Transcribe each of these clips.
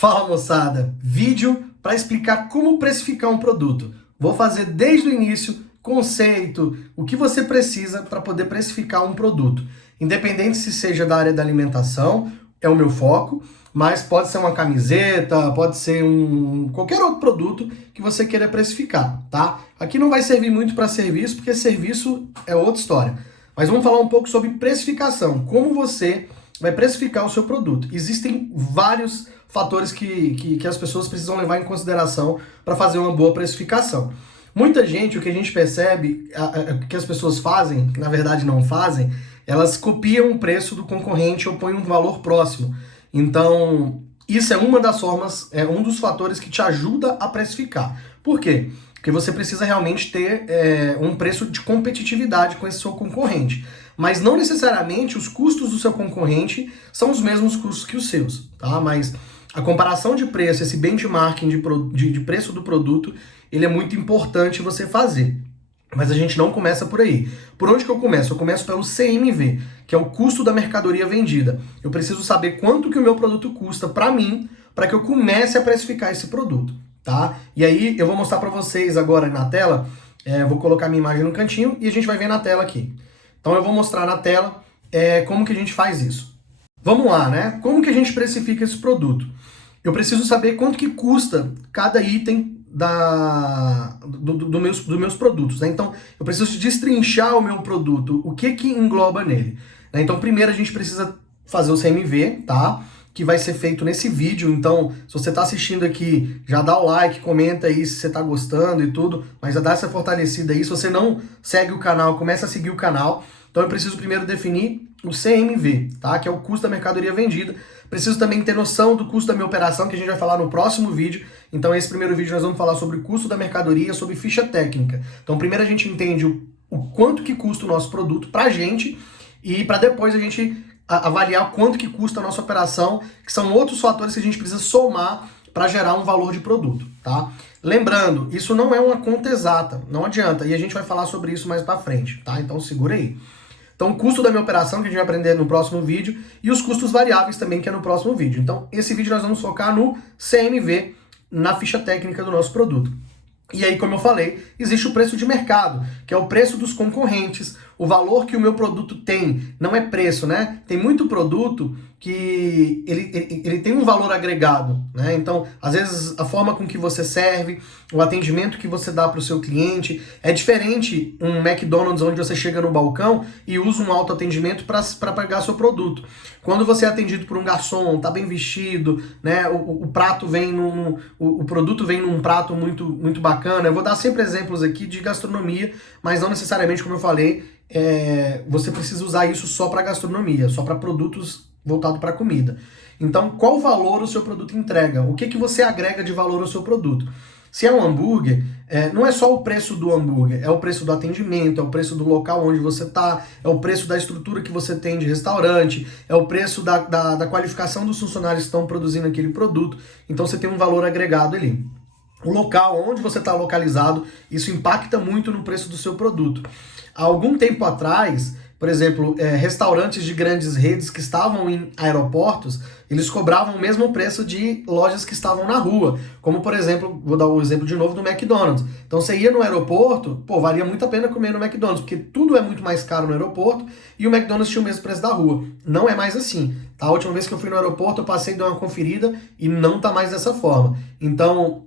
Fala moçada, vídeo para explicar como precificar um produto. Vou fazer desde o início, conceito, o que você precisa para poder precificar um produto. Independente se seja da área da alimentação, é o meu foco, mas pode ser uma camiseta, pode ser qualquer outro produto que você queira precificar, tá? Aqui não vai servir muito para serviço, porque serviço é outra história. Mas vamos falar um pouco sobre precificação, como você vai precificar o seu produto. Existem vários fatores que as pessoas precisam levar em consideração para fazer uma boa precificação. Muita gente, o que a gente percebe, que as pessoas fazem, que na verdade não fazem, elas copiam o preço do concorrente ou põem um valor próximo. Então, isso é uma das formas, é um dos fatores que te ajuda a precificar. Por quê? Porque você precisa realmente ter um preço de competitividade com esse seu concorrente. Mas não necessariamente os custos do seu concorrente são os mesmos custos que os seus, tá? Mas a comparação de preço, esse benchmarking de preço do produto, ele é muito importante você fazer. Mas a gente não começa por aí. Por onde que eu começo? Eu começo pelo CMV, que é o custo da mercadoria vendida. Eu preciso saber quanto que o meu produto custa para mim, para que eu comece a precificar esse produto, tá? E aí eu vou mostrar para vocês agora na tela, vou colocar minha imagem no cantinho e a gente vai ver na tela aqui. Então eu vou mostrar na tela como que a gente faz isso. Vamos lá, né? Como que a gente precifica esse produto? Eu preciso saber quanto que custa cada item dos meus produtos, né? Então, eu preciso destrinchar o meu produto, o que que engloba nele, né? Então, primeiro a gente precisa fazer o CMV, tá? Que vai ser feito nesse vídeo. Então, se você está assistindo aqui, já dá o like, comenta aí se você está gostando e tudo, mas já dá essa fortalecida aí. Se você não segue o canal, começa a seguir o canal. Então, eu preciso primeiro definir o CMV, tá? Que é o custo da mercadoria vendida. Preciso também ter noção do custo da minha operação, que a gente vai falar no próximo vídeo. Então, esse primeiro vídeo nós vamos falar sobre o custo da mercadoria, sobre ficha técnica. Então, primeiro a gente entende o quanto que custa o nosso produto pra gente e para depois a gente avaliar quanto que custa a nossa operação, que são outros fatores que a gente precisa somar para gerar um valor de produto, tá? Lembrando, isso não é uma conta exata, não adianta, e a gente vai falar sobre isso mais para frente, tá? Então segura aí. Então, o custo da minha operação, que a gente vai aprender no próximo vídeo, e os custos variáveis também, que é no próximo vídeo. Então, esse vídeo nós vamos focar no CMV, na ficha técnica do nosso produto. E aí, como eu falei, existe o preço de mercado, que é o preço dos concorrentes, o valor que o meu produto tem. Não é preço, né? Tem muito produto que ele tem um valor agregado, né? Então, às vezes, a forma com que você serve, o atendimento que você dá para o seu cliente, é diferente um McDonald's onde você chega no balcão e usa um autoatendimento para pagar seu produto. Quando você é atendido por um garçom, tá bem vestido, né? O prato vem o produto vem num prato muito bacana. Eu vou dar sempre exemplos aqui de gastronomia, mas não necessariamente, como eu falei, você precisa usar isso só para gastronomia, só para produtos voltados para comida. Então, qual valor o seu produto entrega? O que você agrega de valor ao seu produto? Se é um hambúrguer, não é só o preço do hambúrguer, é o preço do atendimento, é o preço do local onde você está, é o preço da estrutura que você tem de restaurante, é o preço da qualificação dos funcionários que estão produzindo aquele produto. Então você tem um valor agregado ali. O local onde você está localizado, isso impacta muito no preço do seu produto. Há algum tempo atrás, por exemplo, restaurantes de grandes redes que estavam em aeroportos, eles cobravam o mesmo preço de lojas que estavam na rua. Como, por exemplo, vou dar o exemplo de novo do McDonald's. Então, você ia no aeroporto, valia muito a pena comer no McDonald's, porque tudo é muito mais caro no aeroporto e o McDonald's tinha o mesmo preço da rua. Não é mais assim. Tá? A última vez que eu fui no aeroporto, eu passei, dei uma conferida e não tá mais dessa forma. Então,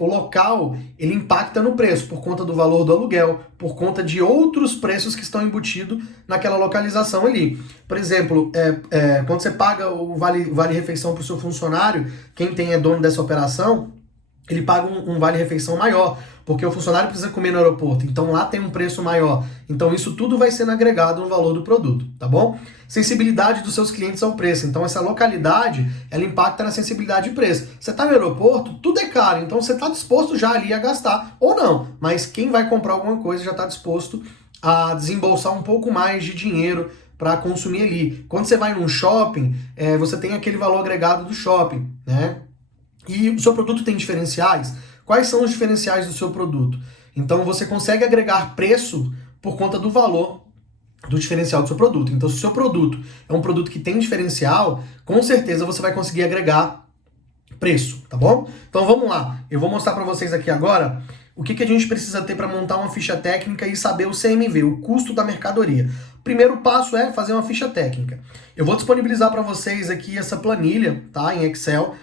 o local, ele impacta no preço por conta do valor do aluguel, por conta de outros preços que estão embutidos naquela localização ali. Por exemplo, quando você paga o vale-refeição para o seu funcionário, quem é dono dessa operação, ele paga um vale-refeição maior, porque o funcionário precisa comer no aeroporto, então lá tem um preço maior. Então isso tudo vai sendo agregado no valor do produto, tá bom? Sensibilidade dos seus clientes ao preço. Então essa localidade, ela impacta na sensibilidade de preço. Você está no aeroporto, tudo é caro, então você está disposto já ali a gastar, ou não, mas quem vai comprar alguma coisa já está disposto a desembolsar um pouco mais de dinheiro para consumir ali. Quando você vai num shopping, você tem aquele valor agregado do shopping, né? E o seu produto tem diferenciais? Quais são os diferenciais do seu produto? Então você consegue agregar preço por conta do valor do diferencial do seu produto. Então, se o seu produto é um produto que tem diferencial, com certeza você vai conseguir agregar preço, tá bom? Então vamos lá, eu vou mostrar para vocês aqui agora o que a gente precisa ter para montar uma ficha técnica e saber o CMV, o custo da mercadoria. Primeiro passo é fazer uma ficha técnica. Eu vou disponibilizar para vocês aqui essa planilha, tá, em Excel.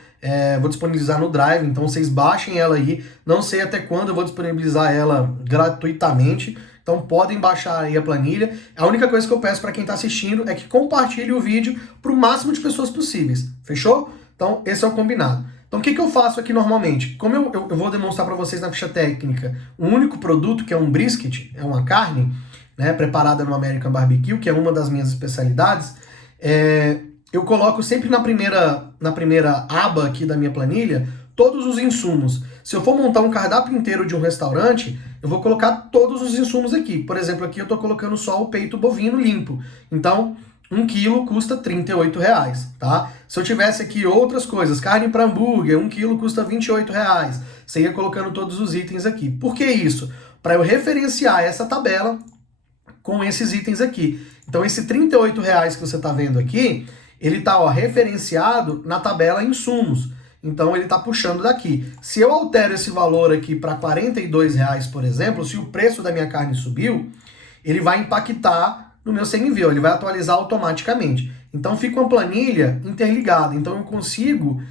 Vou disponibilizar no Drive, então vocês baixem ela aí. Não sei até quando eu vou disponibilizar ela gratuitamente, então podem baixar aí a planilha. A única coisa que eu peço para quem está assistindo é que compartilhe o vídeo para o máximo de pessoas possíveis, fechou? Então esse é o combinado. Então o que eu faço aqui normalmente? Como eu vou demonstrar para vocês na ficha técnica um único produto, que é um brisket, é uma carne, né, preparada no American Barbecue, que é uma das minhas especialidades, eu coloco sempre na primeira aba aqui da minha planilha todos os insumos. Se eu for montar um cardápio inteiro de um restaurante, eu vou colocar todos os insumos aqui. Por exemplo, aqui eu estou colocando só o peito bovino limpo. Então, 1 quilo custa R$ 38, tá? Se eu tivesse aqui outras coisas, carne para hambúrguer, 1 quilo custa R$ 28. Você ia colocando todos os itens aqui. Por que isso? Para eu referenciar essa tabela com esses itens aqui. Então, esse R$ 38 que você está vendo aqui, ele está referenciado na tabela insumos. Então, ele está puxando daqui. Se eu altero esse valor aqui para R$ 42, por exemplo, se o preço da minha carne subiu, ele vai impactar no meu CMV, ele vai atualizar automaticamente. Então fica uma planilha interligada, então eu consigo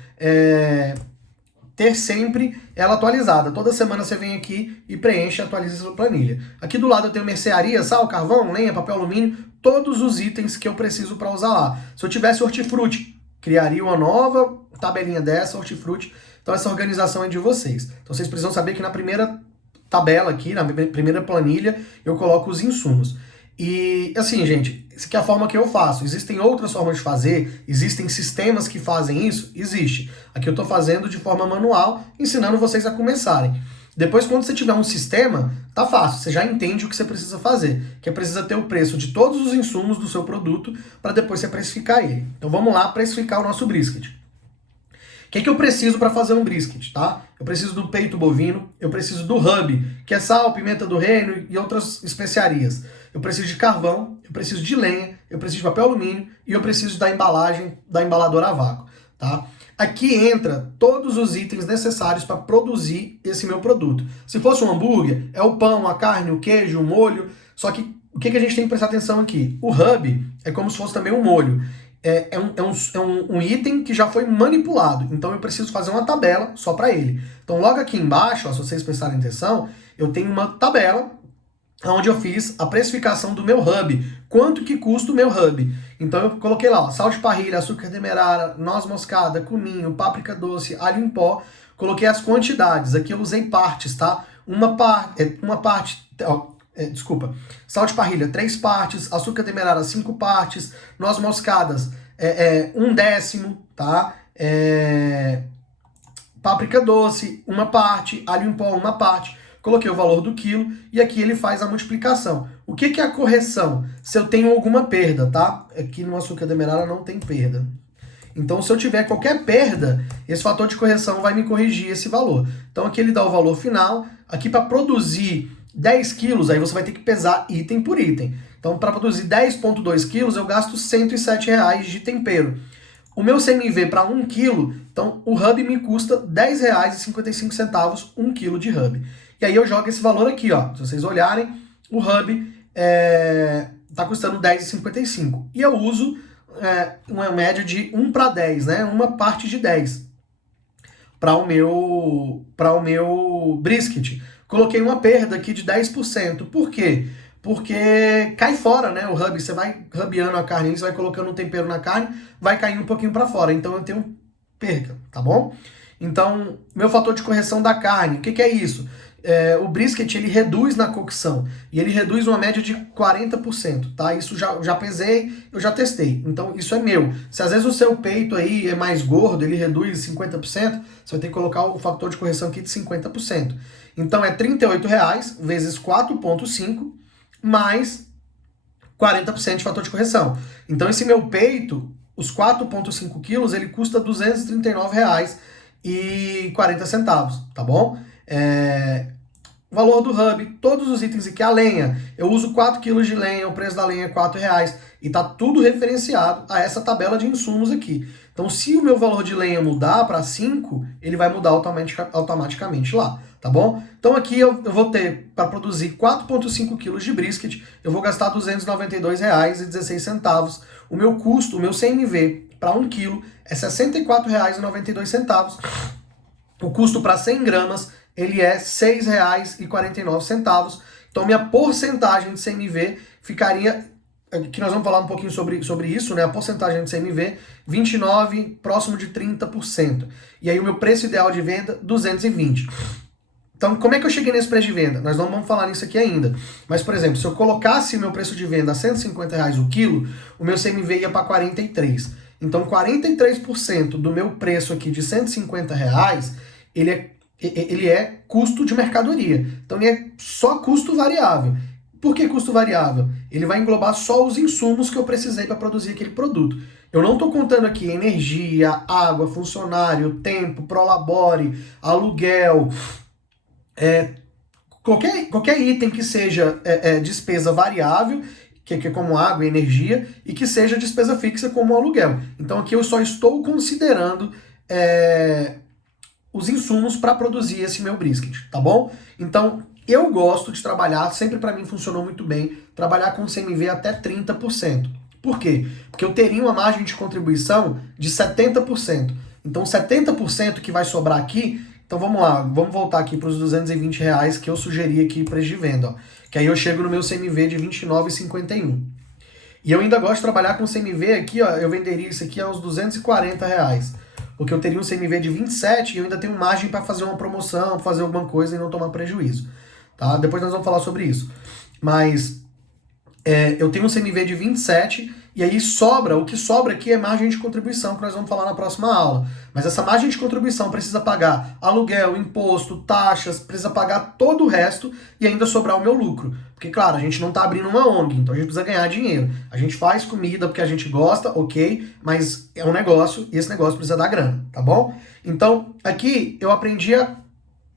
ter sempre ela atualizada. Toda semana você vem aqui e preenche e atualiza essa planilha. Aqui do lado eu tenho mercearia, sal, carvão, lenha, papel alumínio, todos os itens que eu preciso para usar lá. Se eu tivesse hortifruti, criaria uma nova tabelinha dessa, hortifruti. Então essa organização é de vocês. Então vocês precisam saber que na primeira tabela aqui, na primeira planilha, eu coloco os insumos. E assim, gente, essa aqui é a forma que eu faço. Existem outras formas de fazer, existem sistemas que fazem isso? Existe. Aqui eu estou fazendo de forma manual, ensinando vocês a começarem. Depois, quando você tiver um sistema, tá fácil, você já entende o que você precisa fazer, que é precisa ter o preço de todos os insumos do seu produto para depois você precificar ele. Então vamos lá precificar o nosso brisket. O que eu preciso para fazer um brisket, tá? Eu preciso do peito bovino, eu preciso do hub, que é sal, pimenta do reino e outras especiarias. Eu preciso de carvão, eu preciso de lenha, eu preciso de papel alumínio e eu preciso da embalagem da embaladora a vácuo, tá? Aqui entra todos os itens necessários para produzir esse meu produto. Se fosse um hambúrguer, é o pão, a carne, o queijo, o molho. Só que o que a gente tem que prestar atenção aqui? O hub é como se fosse também um molho. É um item que já foi manipulado, então eu preciso fazer uma tabela só para ele. Então logo aqui embaixo, ó, se vocês prestarem atenção, eu tenho uma tabela onde eu fiz a precificação do meu hub, quanto que custa o meu hub. Então eu coloquei lá, ó, sal de parrilha, açúcar demerara, noz moscada, cominho, páprica doce, alho em pó, coloquei as quantidades, aqui eu usei partes, tá? Uma parte, ó, desculpa, sal de parrilha, 3 partes, açúcar demerara, 5 partes, noz moscadas, 1/10, tá? Páprica doce, 1 parte, alho em pó, 1 parte. Coloquei o valor do quilo e aqui ele faz a multiplicação. O que é a correção? Se eu tenho alguma perda, tá? Aqui no açúcar demerara não tem perda. Então, se eu tiver qualquer perda, esse fator de correção vai me corrigir esse valor. Então, aqui ele dá o valor final. Aqui, para produzir 10 quilos, aí você vai ter que pesar item por item. Então, para produzir 10,2 quilos, eu gasto R$ 107 de tempero. O meu CMV para 1 quilo, então o hub me custa R$ 10,55 1 quilo de hub. E aí eu jogo esse valor aqui, ó. Se vocês olharem, o hub tá custando R$ 10,55. E eu uso uma média de 1 para 10, né? Uma parte de 10 para o meu brisket. Coloquei uma perda aqui de 10%. Por quê? Porque cai fora, né? O hub, você vai hubando a carne, você vai colocando um tempero na carne, vai cair um pouquinho para fora. Então eu tenho perca, tá bom? Então, meu fator de correção da carne, o que é isso? O brisket, ele reduz na cocção, e ele reduz uma média de 40%, tá? Isso já pesei, eu já testei, então isso é meu. Se às vezes o seu peito aí é mais gordo, ele reduz 50%, você vai ter que colocar o fator de correção aqui de 50%. Então é R$ 38 vezes 4,5 mais 40% de fator de correção. Então esse meu peito, os 4,5 quilos, ele custa R$ 239,40, tá bom? Valor do hub, todos os itens aqui, a lenha, eu uso 4 quilos de lenha, o preço da lenha é R$ 4, e tá tudo referenciado a essa tabela de insumos aqui. Então, se o meu valor de lenha mudar para 5, ele vai mudar automaticamente lá, tá bom? Então aqui eu vou ter, para produzir 4,5 kg de brisket, eu vou gastar R$ 292,16. O meu custo, o meu CMV para 1 kg é R$ 64,92. O custo para 100 gramas, ele é R$ 6,49. Então minha porcentagem de CMV ficaria, que nós vamos falar um pouquinho sobre isso, né? A porcentagem de CMV, 29, próximo de 30%. E aí o meu preço ideal de venda, 220. Então, como é que eu cheguei nesse preço de venda? Nós não vamos falar nisso aqui ainda. Mas, por exemplo, se eu colocasse o meu preço de venda a R$ 150 o quilo, o meu CMV ia para 43. Então, 43% do meu preço aqui de R$ 150, ele é custo de mercadoria. Então, ele é só custo variável. Por que custo variável? Ele vai englobar só os insumos que eu precisei para produzir aquele produto. Eu não estou contando aqui energia, água, funcionário, tempo, prolabore, aluguel, qualquer item que seja despesa variável, que é como água e energia, e que seja despesa fixa como aluguel. Então aqui eu só estou considerando os insumos para produzir esse meu brisket, tá bom? Então eu gosto de trabalhar, sempre para mim funcionou muito bem, trabalhar com CMV até 30%. Por quê? Porque eu teria uma margem de contribuição de 70%. Então 70% que vai sobrar aqui. Então vamos lá, vamos voltar aqui para os R$ 220 que eu sugeri aqui para de venda, ó, que aí eu chego no meu CMV de R$ 29,51. E eu ainda gosto de trabalhar com CMV aqui, ó, eu venderia isso aqui a uns R$ 240, porque eu teria um CMV de 27 e eu ainda tenho margem para fazer uma promoção, fazer alguma coisa e não tomar prejuízo, tá? Depois nós vamos falar sobre isso. Mas eu tenho um CMV de 27 e aí o que sobra aqui é margem de contribuição, que nós vamos falar na próxima aula. Mas essa margem de contribuição precisa pagar aluguel, imposto, taxas, precisa pagar todo o resto e ainda sobrar o meu lucro. Porque, claro, a gente não está abrindo uma ONG, então a gente precisa ganhar dinheiro. A gente faz comida porque a gente gosta, ok, mas é um negócio e esse negócio precisa dar grana, tá bom? Então, aqui eu aprendi a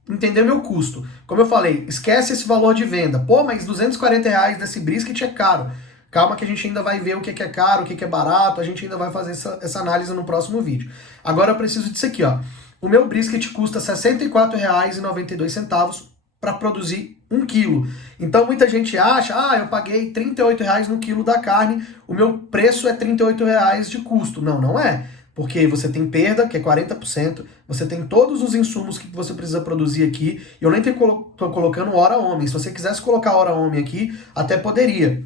entender meu custo. Como eu falei, esquece esse valor de venda. Pô, mas R$ 240 desse brisket é caro. Calma que a gente ainda vai ver o que é caro, o que é barato, a gente ainda vai fazer essa análise no próximo vídeo. Agora eu preciso disso aqui, ó. O meu brisket custa R$ 64,92 para produzir 1 quilo. Então muita gente acha, eu paguei R$ 38 no quilo da carne, o meu preço é R$ 38 de custo. Não, não é. Porque você tem perda, que é 40%, você tem todos os insumos que você precisa produzir aqui, e eu nem estou colocando hora homem. Se você quisesse colocar hora homem aqui, até poderia.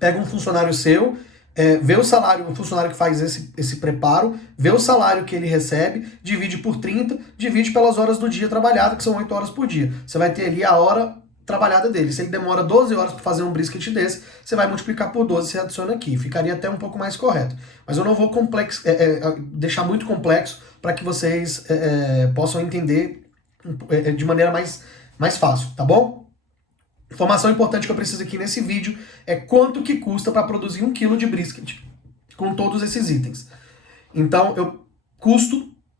Pega um funcionário seu, vê o salário, o funcionário que faz esse preparo, vê o salário que ele recebe, divide por 30, divide pelas horas do dia trabalhado, que são 8 horas por dia. Você vai ter ali a hora trabalhada dele. Se ele demora 12 horas para fazer um brisket desse, você vai multiplicar por 12 e você adiciona aqui. Ficaria até um pouco mais correto. Mas eu não vou deixar muito complexo para que vocês possam entender de maneira mais fácil, tá bom? Informação importante que eu preciso aqui nesse vídeo é quanto que custa para produzir 1 kg de brisket com todos esses itens. Então,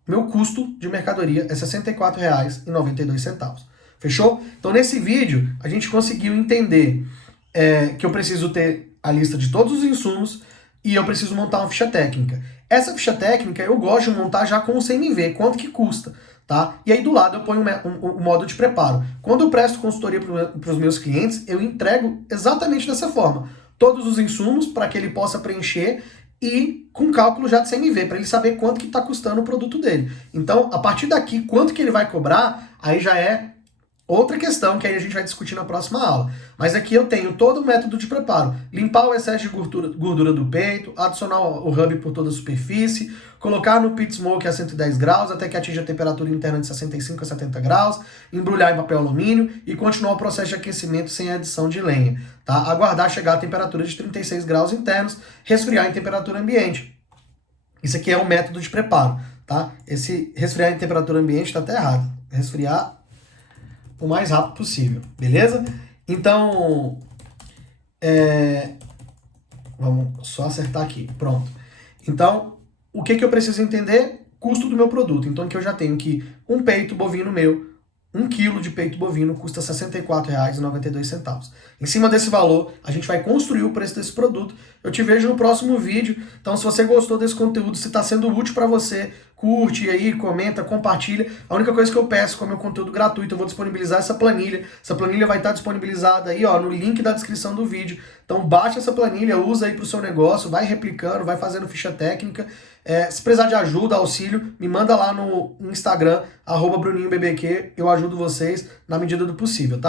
meu custo de mercadoria é R$ 64,92. Fechou? Então, nesse vídeo, a gente conseguiu entender que eu preciso ter a lista de todos os insumos e eu preciso montar uma ficha técnica. Essa ficha técnica eu gosto de montar já com o CMV, quanto que custa. Tá? E aí do lado eu ponho o modo de preparo. Quando eu presto consultoria para os meus clientes, eu entrego exatamente dessa forma. Todos os insumos para que ele possa preencher e com cálculo já de CMV, para ele saber quanto que está custando o produto dele. Então, a partir daqui, quanto que ele vai cobrar, aí já é outra questão que aí a gente vai discutir na próxima aula. Mas aqui eu tenho todo o método de preparo. Limpar o excesso de gordura do peito, adicionar o hub por toda a superfície, colocar no pit smoke a 110 graus até que atinja a temperatura interna de 65 a 70 graus, embrulhar em papel alumínio e continuar o processo de aquecimento sem adição de lenha. Tá? Aguardar chegar a temperatura de 36 graus internos, resfriar em temperatura ambiente. Isso aqui é um método de preparo. Tá? Esse resfriar em temperatura ambiente está até errado. Resfriar o mais rápido possível, beleza? Então, vamos só acertar aqui, pronto. Então, o que eu preciso entender? Custo do meu produto. Então, aqui eu já tenho que um peito bovino meu, 1 quilo de peito bovino custa R$ 64,92. Em cima desse valor, a gente vai construir o preço desse produto. Eu te vejo no próximo vídeo. Então, se você gostou desse conteúdo, se está sendo útil para você, curte aí, comenta, compartilha. A única coisa que eu peço, como é um conteúdo gratuito, eu vou disponibilizar essa planilha. Essa planilha vai estar disponibilizada aí, ó, no link da descrição do vídeo. Então, baixa essa planilha, usa aí para o seu negócio, vai replicando, vai fazendo ficha técnica. Se precisar de ajuda, auxílio, me manda lá no Instagram, @BruninhoBBQ, eu ajudo vocês na medida do possível, tá?